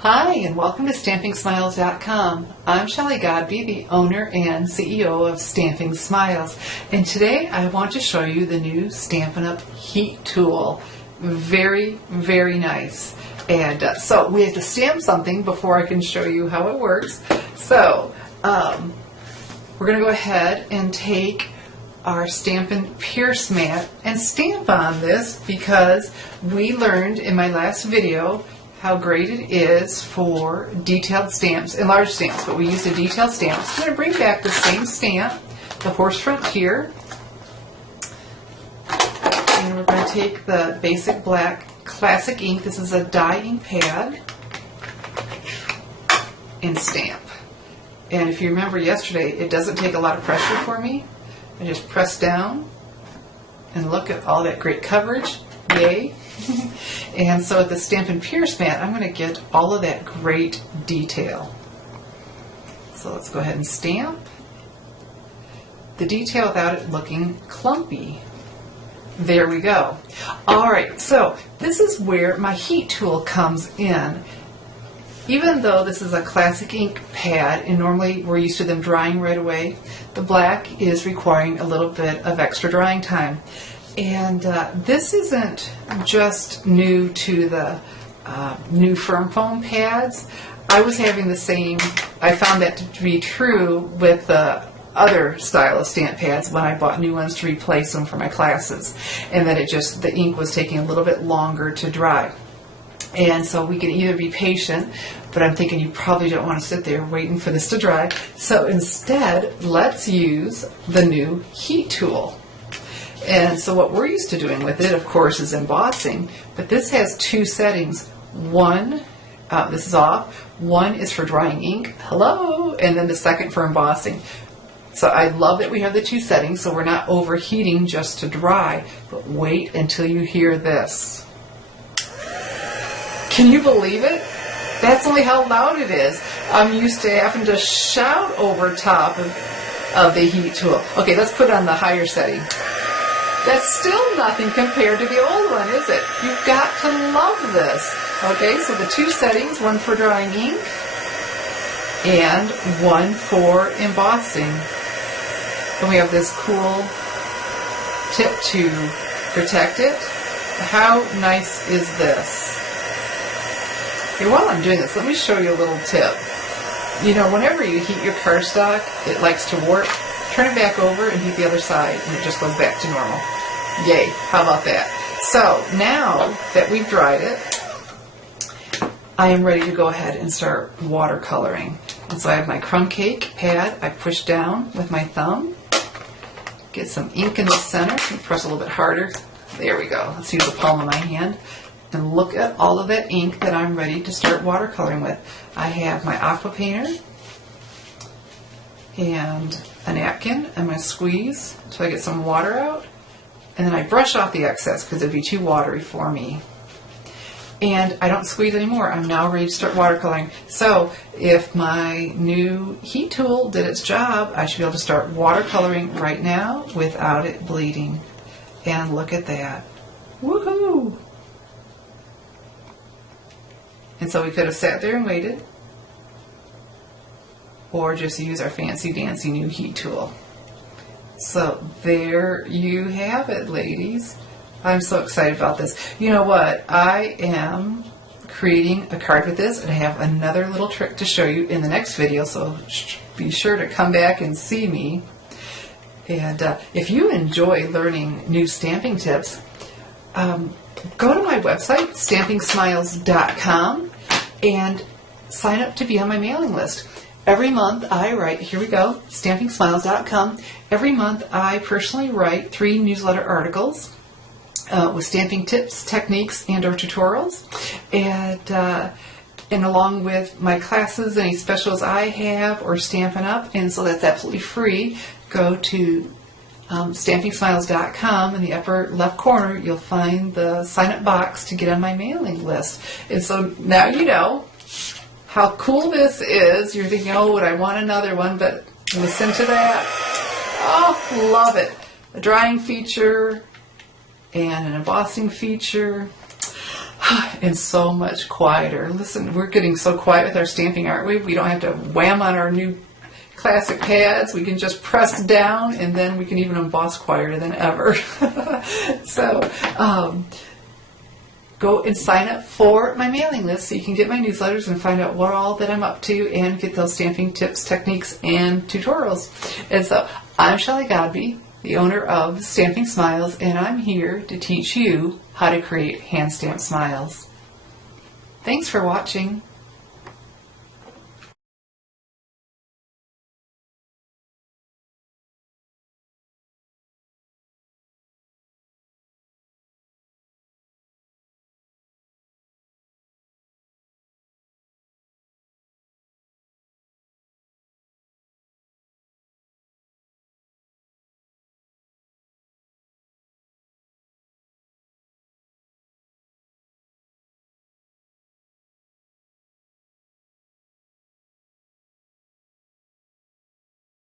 Hi, and welcome to StampingSmiles.com. I'm Shelley Godby, the owner and CEO of Stamping Smiles, and today I want to show you the new Stampin' Up! Heat tool. Very, very nice. And so we have to stamp something before I can show you how it works. So we're going to go ahead and take our Stampin' Pierce mat and stamp on this because we learned in my last video how great it is for detailed stamps and large stamps, but we used a detailed stamp. So I'm going to bring back the same stamp, the Horse Frontier, and we're going to take the basic black classic ink. This is a dye ink pad, and stamp. And if you remember yesterday, it doesn't take a lot of pressure for me. I just press down and look at all that great coverage. Yay! And so with the Stampin' Pierce mat, I'm going to get all of that great detail. So let's go ahead and stamp the detail without it looking clumpy. There we go. Alright, so this is where my heat tool comes in. Even though this is a classic ink pad, and normally we're used to them drying right away, the black is requiring a little bit of extra drying time. And this isn't just new to the new firm foam pads. I was having the same, I found that to be true with the other style of stamp pads when I bought new ones to replace them for my classes. And that the ink was taking a little bit longer to dry. And so we can either be patient, but I'm thinking you probably don't want to sit there waiting for this to dry. So instead, let's use the new heat tool. And so what we're used to doing with it, of course, is embossing, but this has two settings. One, this is off. One is for drying ink, hello, and then the second for embossing. So I love that we have the two settings, so we're not overheating just to dry, but wait until you hear this. Can you believe it? That's only how loud it is. I'm used to having to shout over top of the heat tool. Okay, let's put it on the higher setting. That's still nothing compared to the old one, is it? You've got to love this. Okay, so the two settings, one for drying ink and one for embossing. And we have this cool tip to protect it. How nice is this? Okay, while I'm doing this, let me show you a little tip. You know, whenever you heat your cardstock, it likes to warp. Turn it back over and heat the other side, and it just goes back to normal. Yay, how about that? So now that we've dried it, I am ready to go ahead and start watercoloring. And so I have my crumb cake pad. I push down with my thumb, get some ink in the center, press a little bit harder. There we go. Let's use the palm of my hand. And look at all of that ink that I'm ready to start watercoloring with. I have my aqua painter and a napkin and my squeeze until I get some water out, and then I brush off the excess because it'd be too watery for me. And I don't squeeze anymore. I'm now ready to start watercoloring. So if my new heat tool did its job, I should be able to start watercoloring right now without it bleeding. And look at that. Woohoo! And so we could have sat there and waited, or just use our fancy dancy new heat tool. So there you have it, ladies. I'm so excited about this. You know what? I am creating a card with this, and I have another little trick to show you in the next video, so be sure to come back and see me. And if you enjoy learning new stamping tips, go to my website, StampingSmiles.com, and sign up to be on my mailing list. Every month I write, here we go, StampingSmiles.com. Every month I personally write 3 newsletter articles with stamping tips, techniques, and or tutorials. And along with my classes, any specials I have, or Stampin' Up, and so that's absolutely free. Go to StampingSmiles.com. In the upper left corner, you'll find the sign-up box to get on my mailing list. And so now you know how cool this is. You're thinking, oh, would I want another one? But listen to that. Oh, love it. A drying feature and an embossing feature. and so much quieter. Listen, we're getting so quiet with our stamping, aren't we? We don't have to wham on our new classic pads. We can just press down, and then we can even emboss quieter than ever. So go and sign up for my mailing list so you can get my newsletters and find out what all that I'm up to and get those stamping tips, techniques, and tutorials. And so I'm Shelley Godby, the owner of Stamping Smiles, and I'm here to teach you how to create hand stamped smiles. Thanks for watching.